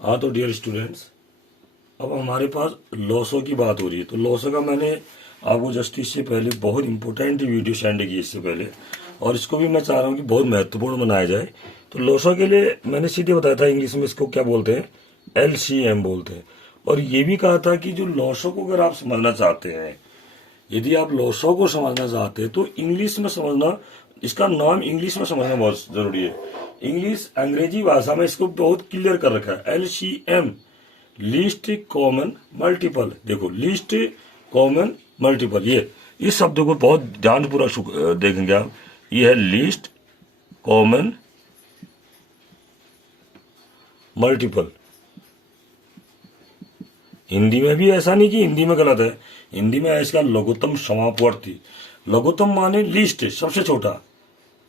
हाँ तो dear students, अब हमारे पास लॉसो की बात हो रही है। तो लॉसो का मैंने आपको जस्ट इससे पहले बहुत इंपॉर्टेंट वीडियो सेंड की इससे पहले, और इसको भी मैं चाह रहा हूँ कि बहुत महत्वपूर्ण बनाया जाए। तो लॉसो के लिए मैंने सीधे बताया था, इंग्लिश में इसको क्या बोलते हैं, LCM बोलते हैं। और ये भी कहा था कि जो लॉसो को अगर आप समझना चाहते हैं, यदि आप लॉसो को समझना चाहते हैं तो इंग्लिश में समझना, इसका नाम इंग्लिश में समझना बहुत जरूरी है। इंग्लिश अंग्रेजी भाषा में इसको बहुत क्लियर कर रखा है, LCM, लीस्ट कॉमन मल्टीपल। देखो, लीस्ट कॉमन मल्टीपल, ये इस शब्द को बहुत ध्यानपूर्वक देखेंगे आप। ये है लीस्ट कॉमन मल्टीपल। हिंदी में भी ऐसा नहीं कि हिंदी में गलत है, हिंदी में है इसका लघुत्तम समापवर्ती। लघुत्तम माने लीस्ट, सबसे छोटा।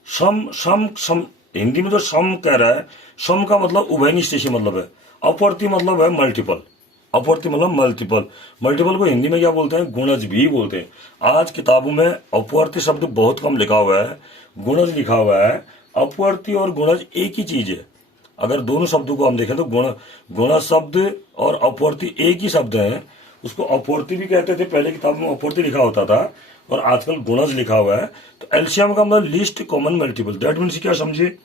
सम सम सम, हिंदी में तो सम कह रहा है, सम का मतलब उभयनिष्ठ मतलब है। अपवर्ती मतलब है मल्टीपल, अपवर्ती मतलब मल्टीपल। मल्टीपल को हिंदी में क्या बोलते हैं, गुणज भी बोलते हैं। आज किताबों में अपवर्ती शब्द बहुत कम लिखा हुआ है, गुणज लिखा हुआ है। अपवर्ती और गुणज एक ही चीज है। अगर दोनों शब्दों को हम देखें तो गुण शब्द और अपवर्ती एक ही शब्द है। उसको अपवर्ती भी कहते थे, पहले किताब में अपवर्ती लिखा होता था, और आजकल गुणज लिखा हुआ है। तो एलसीएम का मतलब least common multiple. That means क्या समझिए,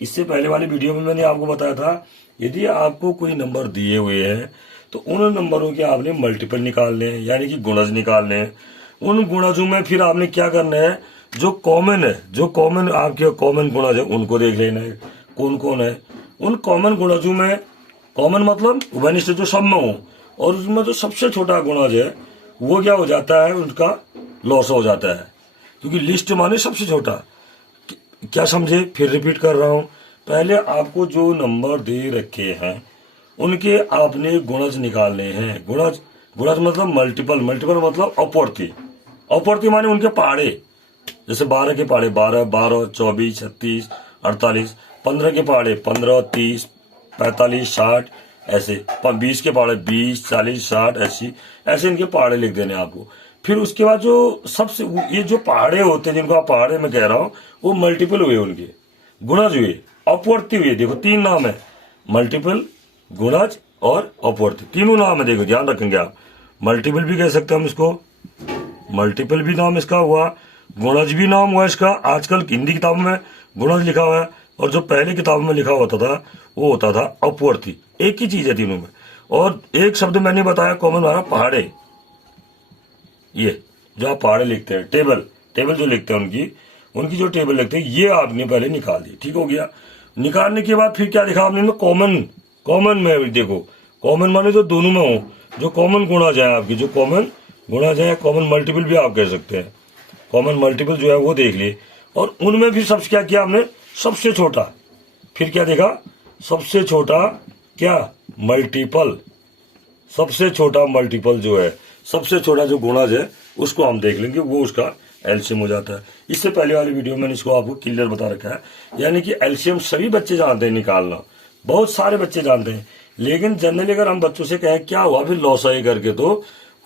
इससे पहले वाली वीडियो में मैंने आपको बताया था, यदि आपको कोई नंबर दिए हुए हैं तो उन नंबरों के आपने मल्टीपल निकालने हैं, यानी कि गुणज निकालने हैं। उन गुणजों में फिर आपने क्या करना है, जो कॉमन है, जो कॉमन आपके कॉमन गुणज है उनको देख लेना है कौन कौन है। उन कॉमन गुणजों में, कॉमन मतलब उभयनिष्ठ जो सब में हो, और उसमें जो सबसे छोटा गुणज है वो क्या हो जाता है, उनका लॉस हो जाता है, क्योंकि लिस्ट माने सबसे छोटा। क्या समझे, फिर रिपीट कर रहा हूं। पहले आपको जो नंबर दे रखे हैं उनके आपने गुणज निकालने हैं। गुणज, गुणज मतलब मल्टीपल, मल्टीपल मतलब अपवर्ती। अपवर्ती माने उनके पहाड़े, जैसे 12 के पहाड़े 12, 12, 24, 36, 48, 15 के पहाड़े 15, 30, 45, 60, ऐसे 20 के पहाड़े 20, 40, 60, ऐसे इनके पहाड़े लिख देने आपको। फिर उसके बाद जो सबसे, ये जो पहाड़े होते हैं जिनको आप पहाड़े में कह रहा हूं, वो मल्टीपल हुए, उनके गुणज हुए, अपवर्ती हुए। देखो तीन नाम है, मल्टीपल, गुणज और अपवर्ती, तीनों नाम है। देखो ध्यान रखेंगे आप, मल्टीपल भी कह सकते हैं हम इसको, मल्टीपल भी नाम इसका हुआ, गुणज भी नाम हुआ इसका। आजकल हिंदी किताबों में गुणज लिखा हुआ है, और जो पहले किताबों में लिखा होता था वो होता था अपवर्ती। एक ही चीज है तीनों में। और एक शब्द मैंने बताया कॉमन वाला, पहाड़े। ये जो आप पहाड़े लिखते हैं, टेबल, टेबल जो लिखते हैं उनकी, उनकी जो टेबल लिखते हैं, ये आपने पहले निकाल दी। ठीक हो गया। निकालने के बाद फिर क्या लिखा आपने, कॉमन, कॉमन में देखो, कॉमन माने जो दोनों में हो, जो कॉमन गुणा जाए आपकी, जो कॉमन गुणा जाए, कॉमन मल्टीपल भी आप कह सकते हैं। कॉमन मल्टीपल जो है वो देख लिए, और उनमें भी सबसे क्या किया हमने, सबसे छोटा। फिर क्या देखा, सबसे छोटा क्या, मल्टीपल। सबसे छोटा मल्टीपल जो है, सबसे छोटा जो गुणज है उसको हम देख लेंगे, वो उसका एलसीएम हो जाता है। इससे पहले वाली वीडियो में मैंने इसको आपको क्लियर बता रखा है। यानी कि एलसीएम सभी बच्चे जानते हैं निकालना, बहुत सारे बच्चे जानते हैं, लेकिन जनरली अगर हम बच्चों से कहें क्या हुआ फिर लॉस आई करके, तो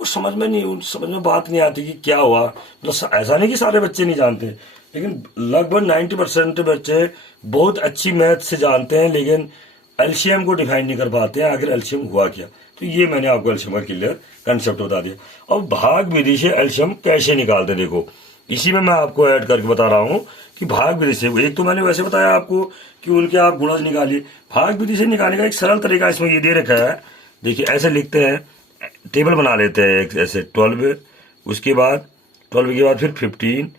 वो समझ में बात नहीं आती कि क्या हुआ। मतलब ऐसा नहीं कि सारे बच्चे नहीं जानते, लेकिन लगभग 90% बच्चे बहुत अच्छी मैथ से जानते हैं, लेकिन एलसीएम को डिफाइन नहीं कर पाते हैं, आखिर एलसीएम हुआ क्या। तो ये मैंने आपको एलसीएम का क्लियर कंसेप्ट बता दिया। अब भाग विधि से एलसीएम कैसे निकालते, देखो इसी में मैं आपको ऐड करके बता रहा हूं कि भाग विधि से, एक तो मैंने वैसे बताया आपको कि उनके आप गुणज निकालिए, भाग विधि से निकालने का एक सरल तरीका इसमें ये दे रखा है। देखिए ऐसे लिखते हैं, टेबल बना लेते हैं एक ऐसे 12, उसके बाद 12 के बाद फिर 15,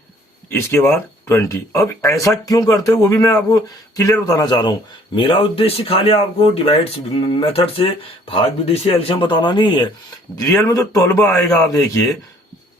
इसके बाद 20। अब ऐसा क्यों करते हैं वो भी मैं आपको क्लियर बताना चाह रहा हूं। मेरा उद्देश्य खाली आपको डिवाइड मेथड से, भाग विधि से एलसीएम बताना नहीं है। रियल में तो 12 आएगा, आप देखिए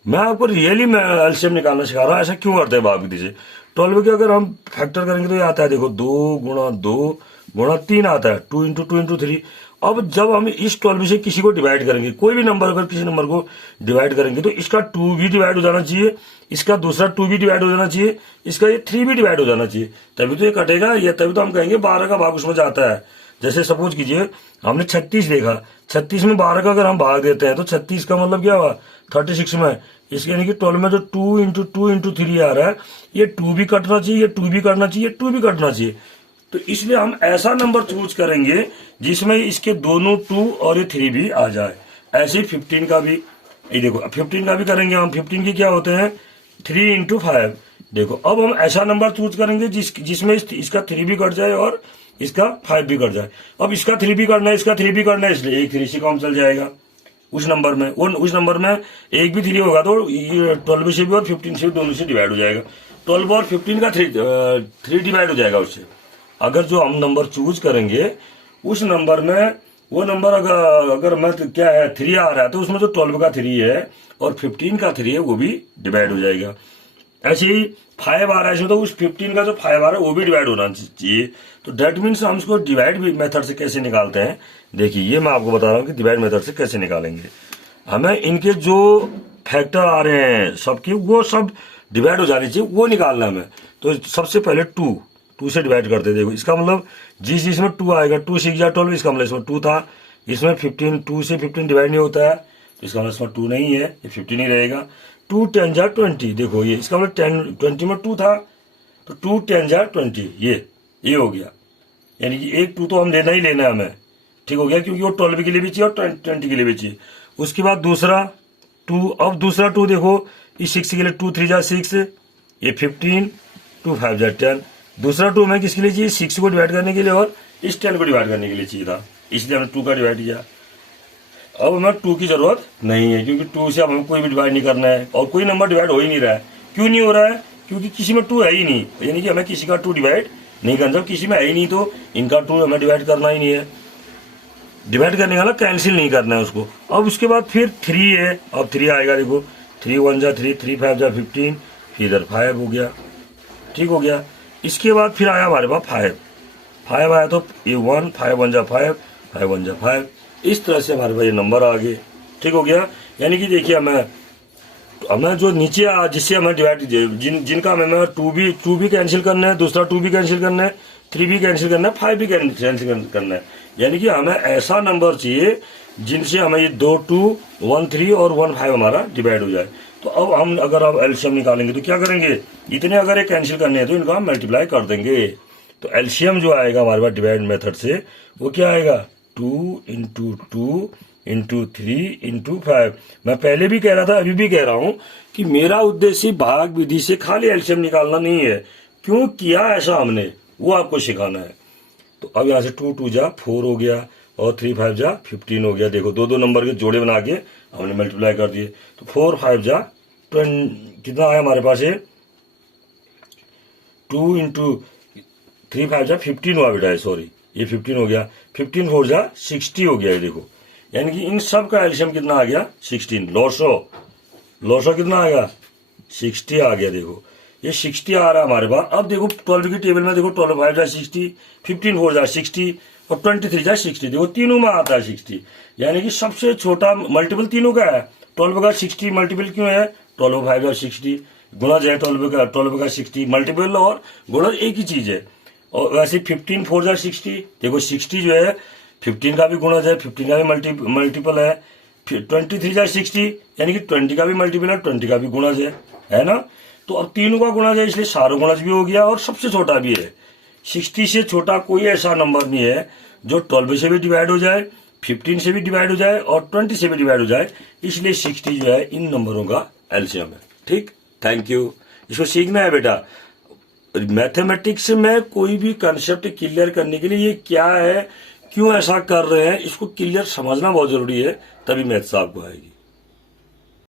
मैं आपको रियली एलसीएम निकालना सिखा रहा हूं। ऐसा क्यों करते हैं भाग विधि से, 12 के अगर हम फैक्टर करेंगे तो ये आता है, देखो 2 गुणा 2 गुणा 3 आता है, 2 इंटू 2 इंटू 3। अब जब हम इस 12 से किसी को डिवाइड करेंगे, कोई भी नंबर अगर किसी नंबर को डिवाइड करेंगे, तो इसका 2 भी डिवाइड हो जाना चाहिए, इसका दूसरा 2 भी डिवाइड हो जाना चाहिए, इसका ये 3 भी डिवाइड हो जाना चाहिए, तभी तो ये कटेगा। या तभी तो हम कहेंगे 12 का भाग उसमें जाता है। जैसे सपोज कीजिए हमने 36 देखा, 36 में 12 का अगर हम भाग देते हैं तो 36 का मतलब क्या हुआ, 36 में। इसके यानी कि 12 में जो 2 इंटू 3 आ रहा है, ये 2 भी कटना चाहिए, ये 2 भी कटना चाहिए, 2 भी कटना चाहिए। तो इसलिए हम ऐसा नंबर चूज करेंगे जिसमें इसके दोनों 2 और ये 3 भी आ जाए। ऐसे ही 15 का भी, ये देखो 15 का भी करेंगे हम। 15 के क्या होते हैं 3 इंटू 5। देखो अब हम ऐसा नंबर चूज करेंगे जिसमें इसका 3 भी कट जाए और इसका 5 भी कट जाए। अब इसका 3 भी करना है, इसका 3 भी करना है, इसलिए एक 3 से काम चल जाएगा उस नंबर में। उस नंबर में एक भी 3 होगा तो ये 12 से भी और 15 से भी दोनों से डिवाइड हो जाएगा। 12 और 15 का 3 डिवाइड हो जाएगा उससे। अगर जो हम नंबर चूज करेंगे उस नंबर में, वो नंबर अगर मैं क्या है 3 आ रहा है तो उसमें जो 12 का 3 है और 15 का 3 है वो भी डिवाइड हो जाएगा। ऐसे ही 5 आ रहा है इसमें तो उस 15 का जो 5 आ रहा है वो भी डिवाइड होना चाहिए। तो डेट मीन्स हम इसको डिवाइड मेथड से कैसे निकालते हैं, देखिए ये मैं आपको बता रहा हूँ कि डिवाइड मेथड से कैसे निकालेंगे। हमें इनके जो फैक्टर आ रहे हैं सबके वो सब डिवाइड हो जाने चाहिए, वो निकालना है हमें। तो सबसे पहले 2 से डिवाइड करते हैं। देखो इसका मतलब जिसमें 2 आएगा 2 6 या 12, इसका मतलब इसमें 2 था, इसमें 15 2 से 15 डिवाइड नहीं होता है तो इसका मतलब इसमें 2 नहीं है, ये 15 ही रहेगा। 2 10 जा 20, देखो ये इसका मतलब 20 में 2 था तो 2 10 जा 20, ये हो गया। यानी कि एक 2 तो हम लेना ही लेना है हमें, ठीक हो गया, क्योंकि वो 12 के लिए भी चाहिए और 20 के लिए भी चाहिए। उसके बाद दूसरा 2, अब दूसरा 2 देखो इस 6 के लिए 2 3 जा 6, ये 15, 2 5 जा 10। दूसरा 2 हमें किसके लिए चाहिए 6 को डिवाइड करने के लिए और इस 10 को डिवाइड करने के लिए चाहिए था, इसलिए हमने 2 का डिवाइड किया। अब हमें 2 की जरूरत नहीं है क्योंकि 2 से अब हमें कोई भी डिवाइड नहीं करना है और कोई नंबर डिवाइड हो ही नहीं रहा है। क्यों नहीं हो रहा है, क्योंकि किसी में 2 है ही नहीं, यानी कि हमें किसी का 2 डिवाइड नहीं करना। जब किसी में है ही नहीं तो इनका 2 हमें डिवाइड करना ही नहीं है, डिवाइड करने वाला कैंसिल नहीं करना है उसको। अब उसके बाद फिर 3 है, अब 3 आएगा, देखो 3 1 जा 3, 3 5 जा 15, फिर इधर 5 हो गया, ठीक हो गया। इसके बाद फिर आया हमारे पास 5 आया तो ये 1 5 1 जा 5, 5 1 जा 5, इस तरह से हमारे पास ये नंबर आ गए, ठीक हो गया। यानी कि देखिए हमें जो नीचे जिससे हमें डिवाइड जिनका हमें 2 भी कैंसिल करना है, दूसरा 2 भी कैंसिल करना है, 3 भी कैंसिल करना है, 5 भी कैंसिल करना है। यानी कि हमें ऐसा नंबर चाहिए जिनसे हमें ये 2 2 1 3 और 1 5 हमारा डिवाइड हो जाए। तो अब हम अगर अब एलसीएम निकालेंगे तो क्या करेंगे, इतने अगर ये कैंसिल करने हैं तो इनका हम मल्टीप्लाई कर देंगे। तो एलसीएम जो आएगा हमारे पास डिवाइड मेथड से वो क्या आएगा 2 इंटू 2 इंटू 3 इंटू 5। मैं पहले भी कह रहा था अभी भी कह रहा हूं कि मेरा उद्देश्य भाग विधि से खाली एलसीएम निकालना नहीं है। क्यों किया ऐसा हमने वो आपको सिखाना है। तो अब यहाँ से 2 2 जा 4 हो गया और 3 5 जा 15 हो गया। देखो दो नंबर के जोड़े बना के हमने मल्टीप्लाई कर दिए। तो 4 5 जा 20 कितना आया हमारे पास ये 2 इंटू 3 5 जा 15 हुआ बेटा, सॉरी ये 15 हो गया। 15 4 जा 60 हो गया। ये देखो यानी कि इन सब का एलसीएम कितना आ गया 16। लॉसो कितना आ गया 60 आ गया। देखो ये 60 आ रहा है हमारे पास। अब देखो 12 की टेबल में देखो 12 5 जा 60, 15 4 जा 60 और 23 जा 60। देखो तीनों में आता है 60, यानी कि सबसे छोटा मल्टीपल तीनों का है। 12 का 60 मल्टीपल क्यों है 12 5 जा 60, गुणा जो है 12 का 60 मल्टीपल और गुणा एक ही चीज है। और वैसे 15 4 जा 60, देखो 60 जो है 15 का भी गुणा है, 15 का भी मल्टीपल है। 23 जा 60 यानी कि 20 का भी मल्टीपल है, 20 का भी गुणा है ना। तो अब तीनों का गुणा है इसलिए सारों गुणा भी हो गया और सबसे छोटा भी है। 60 से छोटा कोई ऐसा नंबर नहीं है जो 12 से भी डिवाइड हो जाए, 15 से भी डिवाइड हो जाए और 20 से भी डिवाइड हो जाए। इसलिए 60 जो है इन नंबरों का एलसीएम है। ठीक, थैंक यू। इसको सीखना है बेटा। मैथमेटिक्स में कोई भी कंसेप्ट क्लियर करने के लिए ये क्या है, क्यों ऐसा कर रहे हैं, इसको क्लियर समझना बहुत जरूरी है, तभी मैथ्स आपको आएगी।